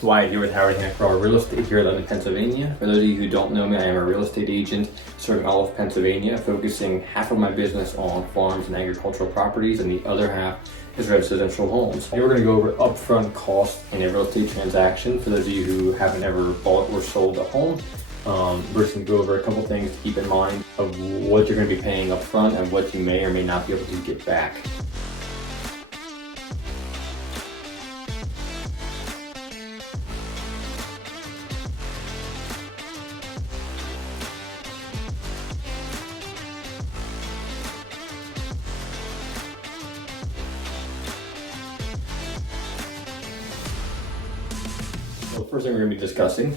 It's Wyatt here with Howard Escrow Real Estate here in London, Pennsylvania. For those of you who don't know me, I am a real estate agent serving all of Pennsylvania, focusing half of my business on farms and agricultural properties, and the other half is residential homes. Here we're going to go over upfront costs in a real estate transaction. For those of you who haven't ever bought or sold a home, we're just going to go over a couple things to keep in mind of what you're going to be paying upfront and what you may or may not be able to get back. So the first thing we're going to be discussing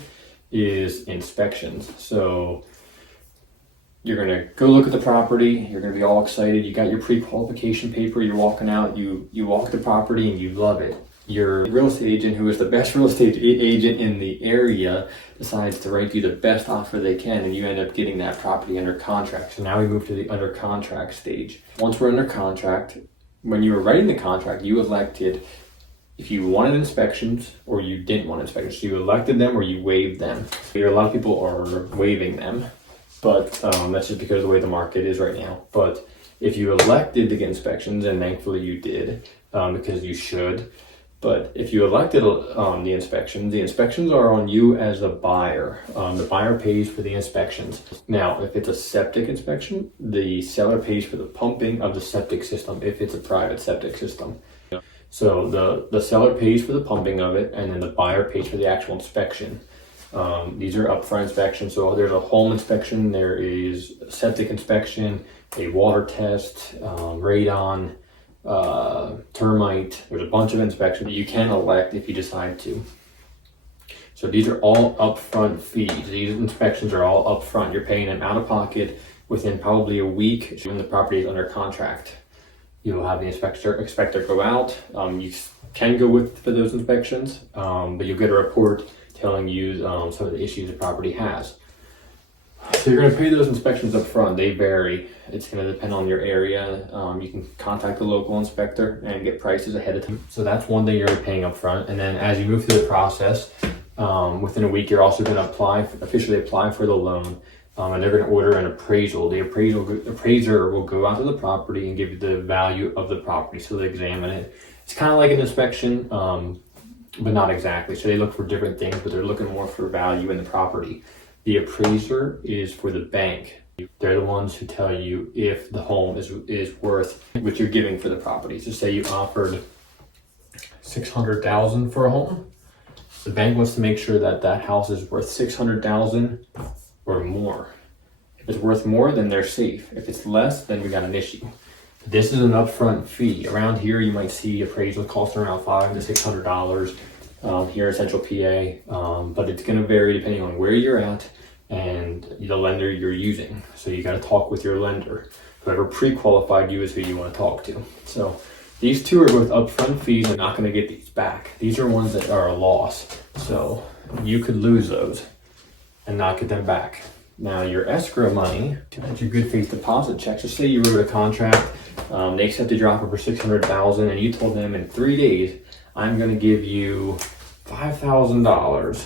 is inspections. So you're going to go look at the property, you're going to be all excited, you got your pre-qualification paper, you're walking out, you walk the property and you love it. Your real estate agent, who is the best real estate agent in the area, decides to write you the best offer they can, and you end up getting that property under contract. So now we move to the under contract stage. Once we're under contract, when you were writing the contract, you elected if you wanted inspections or you didn't want inspections. So you elected them or you waived them. A lot of people are waiving them, but that's just because of the way the market is right now. But if you elected to get inspections, and thankfully you did, because you should, but if you elected the inspections are on you as a buyer. The buyer pays for the inspections. Now, if it's a septic inspection, the seller pays for the pumping of the septic system if it's a private septic system. So the seller pays for the pumping of it, and then the buyer pays for the actual inspection. These are upfront inspections. So there's a home inspection, there is a septic inspection, a water test, radon, termite. There's a bunch of inspections you can elect if you decide to. So these are all upfront fees. These inspections are all upfront. You're paying them out of pocket within probably a week when the property is under contract. You'll have the inspector go out. You can go for those inspections, but you'll get a report telling you some of the issues the property has. So you're going to pay those inspections up front. They vary. It's going to depend on your area. You can contact the local inspector and get prices ahead of time. So that's one thing you're paying up front. And then as you move through the process, within a week, you're also going to officially apply for the loan. And they're going to order an appraisal. The appraiser will go out to the property and give you the value of the property. So they examine it. It's kind of like an inspection, but not exactly. So they look for different things, but they're looking more for value in the property. The appraiser is for the bank. They're the ones who tell you if the home is worth what you're giving for the property. So say you offered $600,000 for a home. The bank wants to make sure that that house is worth $600,000 or more. If it's worth more, then they're safe. If it's less, then we got an issue. This is an upfront fee. Around here, you might see appraisal costs around $500 to $600 here in Central PA, but it's going to vary depending on where you're at and the lender you're using. So you got to talk with your lender. Whoever pre-qualified you is who you want to talk to. So these two are both upfront fees. You're not going to get these back. These are ones that are a loss. So you could lose those and not get them back. Now your escrow money, that's your good faith deposit check. So say you wrote a contract, they accepted your offer for $600,000, and you told them in 3 days, I'm going to give you $5,000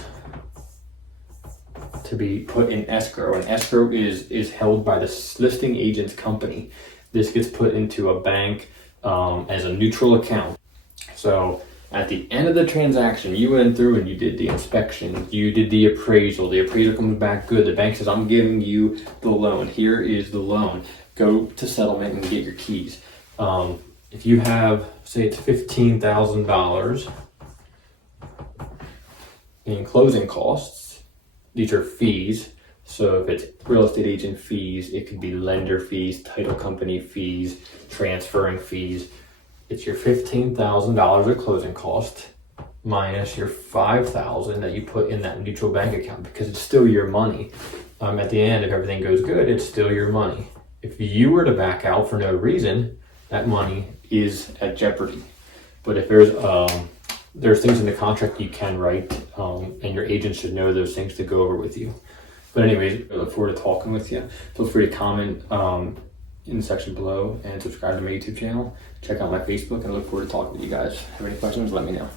to be put in escrow. And escrow is held by the listing agent's company. This gets put into a bank as a neutral account. So at the end of the transaction, you went through and you did the inspection, you did the appraisal comes back good. The bank says, I'm giving you the loan. Here is the loan. Go to settlement and get your keys. If you have, say it's $15,000 in closing costs, these are fees. So if it's real estate agent fees, it could be lender fees, title company fees, transferring fees. It's your $15,000 of closing cost minus your $5,000 that you put in that neutral bank account, because it's still your money. At the end, if everything goes good, it's still your money. If you were to back out for no reason, that money is at jeopardy. But if there's things in the contract you can write, and your agent should know those things to go over with you. But anyways, I look forward to talking with you. Feel free to comment in the section below and subscribe to my YouTube channel. Check out my Facebook, and I look forward to talking with you guys. Have any questions, let me know.